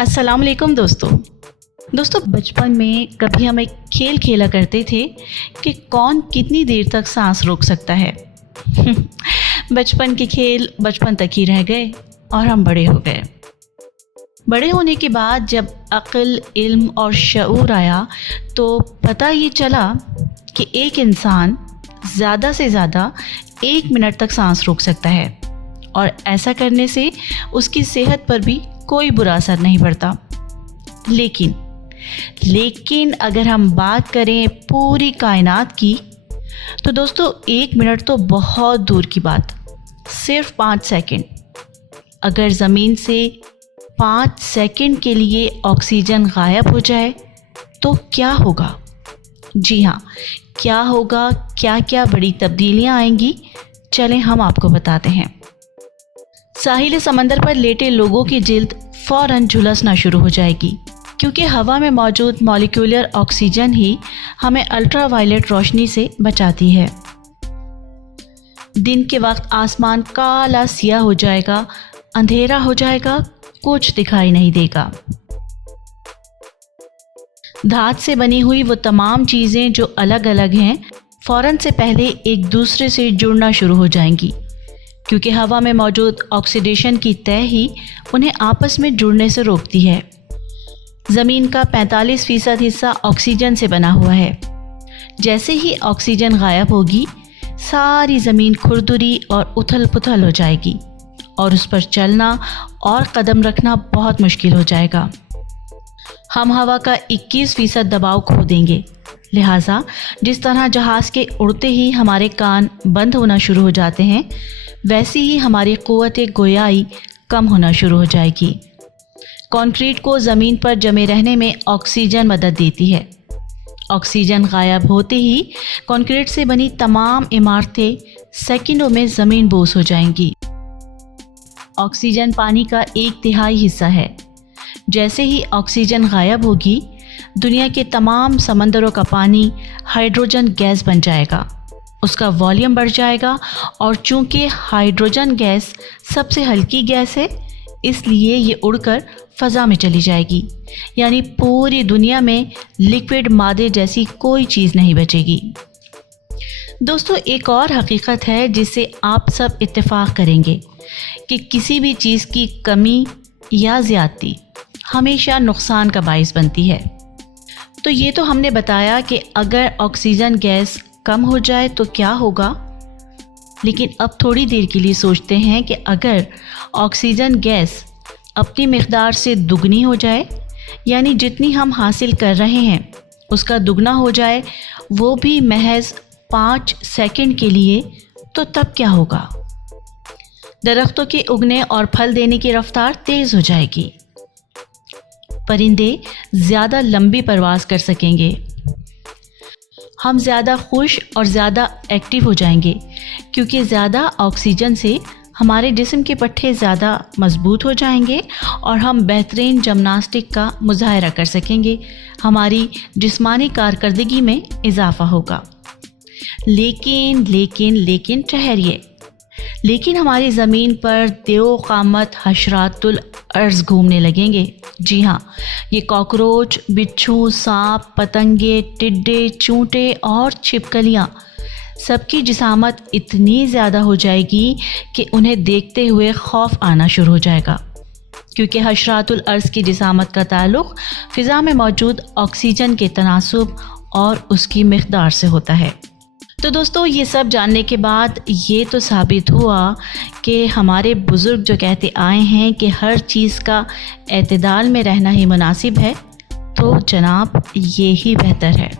अस्सलाम वालेकुम दोस्तों बचपन में कभी हम एक खेल खेला करते थे कि कौन कितनी देर तक सांस रोक सकता है। बचपन के खेल बचपन तक ही रह गए और हम बड़े हो गए। बड़े होने के बाद जब अक्ल, इल्म और शऊर आया तो पता ये चला कि एक इंसान ज़्यादा से ज़्यादा 1 मिनट तक सांस रोक सकता है और ऐसा करने से उसकी सेहत पर भी कोई बुरा असर नहीं पड़ता। लेकिन अगर हम बात करें पूरी कायनात की तो दोस्तों 1 मिनट तो बहुत दूर की बात, सिर्फ 5 सेकंड। अगर ज़मीन से 5 सेकंड के लिए ऑक्सीजन गायब हो जाए तो क्या होगा? जी हाँ, क्या होगा, क्या क्या बड़ी तब्दीलियाँ आएंगी, चलें हम आपको बताते हैं। साहिल समंदर पर लेटे लोगों की जिल्द फ़ौरन झुलसना शुरू हो जाएगी क्योंकि हवा में मौजूद मॉलिक्यूलर ऑक्सीजन ही हमें अल्ट्रावायलेट रोशनी से बचाती है। दिन के वक्त आसमान काला सियाह हो जाएगा, अंधेरा हो जाएगा, कुछ दिखाई नहीं देगा। धात से बनी हुई वो तमाम चीज़ें जो अलग अलग हैं फ़ौरन से पहले एक दूसरे से जुड़ना शुरू हो जाएंगी क्योंकि हवा में मौजूद ऑक्सीडेशन की तय ही उन्हें आपस में जुड़ने से रोकती है। ज़मीन का 45% हिस्सा ऑक्सीजन से बना हुआ है। जैसे ही ऑक्सीजन गायब होगी सारी ज़मीन खुरदुरी और उथल पुथल हो जाएगी और उस पर चलना और कदम रखना बहुत मुश्किल हो जाएगा। हम हवा का 21% दबाव खो देंगे। लिहाजा जिस तरह जहाज़ के उड़ते ही हमारे कान बंद होना शुरू हो जाते हैं वैसे ही हमारी क़ुव्वत गोयाई कम होना शुरू हो जाएगी। कंक्रीट को ज़मीन पर जमे रहने में ऑक्सीजन मदद देती है। ऑक्सीजन गायब होते ही कंक्रीट से बनी तमाम इमारतें सेकंडों में ज़मीन बोस हो जाएंगी। ऑक्सीजन पानी का 1/3 हिस्सा है। जैसे ही ऑक्सीजन गायब होगी दुनिया के तमाम समंदरों का पानी हाइड्रोजन गैस बन जाएगा, उसका वॉल्यूम बढ़ जाएगा और चूंकि हाइड्रोजन गैस सबसे हल्की गैस है इसलिए ये उड़कर फ़ज़ा में चली जाएगी, यानी पूरी दुनिया में लिक्विड मादे जैसी कोई चीज़ नहीं बचेगी। दोस्तों एक और हकीकत है जिससे आप सब इत्तेफाक करेंगे कि किसी भी चीज़ की कमी या ज़्यादती हमेशा नुकसान का बाइस बनती है। तो ये तो हमने बताया कि अगर ऑक्सीजन गैस कम हो जाए तो क्या होगा, लेकिन अब थोड़ी देर के लिए सोचते हैं कि अगर ऑक्सीजन गैस अपनी मिक़दार से दुगनी हो जाए, यानी जितनी हम हासिल कर रहे हैं उसका दुगना हो जाए, वो भी महज 5 सेकंड के लिए, तो तब क्या होगा? दरख्तों के उगने और फल देने की रफ्तार तेज़ हो जाएगी। परिंदे ज़्यादा लंबी परवाज़ कर सकेंगे। हम ज़्यादा खुश और ज़्यादा एक्टिव हो जाएंगे क्योंकि ज़्यादा ऑक्सीजन से हमारे जिस्म के पट्टे ज़्यादा मजबूत हो जाएंगे और हम बेहतरीन जिम्नास्टिक का मुज़ाहरा कर सकेंगे। हमारी जिस्मानी कारकर्दगी में इजाफ़ा होगा। लेकिन ठहरिए, लेकिन हमारी ज़मीन पर देव क़ामत हशरातुल अर्ज़ घूमने लगेंगे। जी हाँ, ये कॉकरोच, बिच्छू, सांप, पतंगे, टिड्डे, चूंटे और छिपकलियाँ सबकी जिसामत इतनी ज़्यादा हो जाएगी कि उन्हें देखते हुए खौफ आना शुरू हो जाएगा क्योंकि हशरातुल अर्ज़ की जिसामत का ताल्लुक़ फ़िज़ा में मौजूद ऑक्सीजन के तनासुब और उसकी मिक़दार से होता है। तो दोस्तों ये सब जानने के बाद ये तो साबित हुआ कि हमारे बुज़ुर्ग जो कहते आए हैं कि हर चीज़ का एतदाल में रहना ही मुनासिब है, तो जनाब ये ही बेहतर है।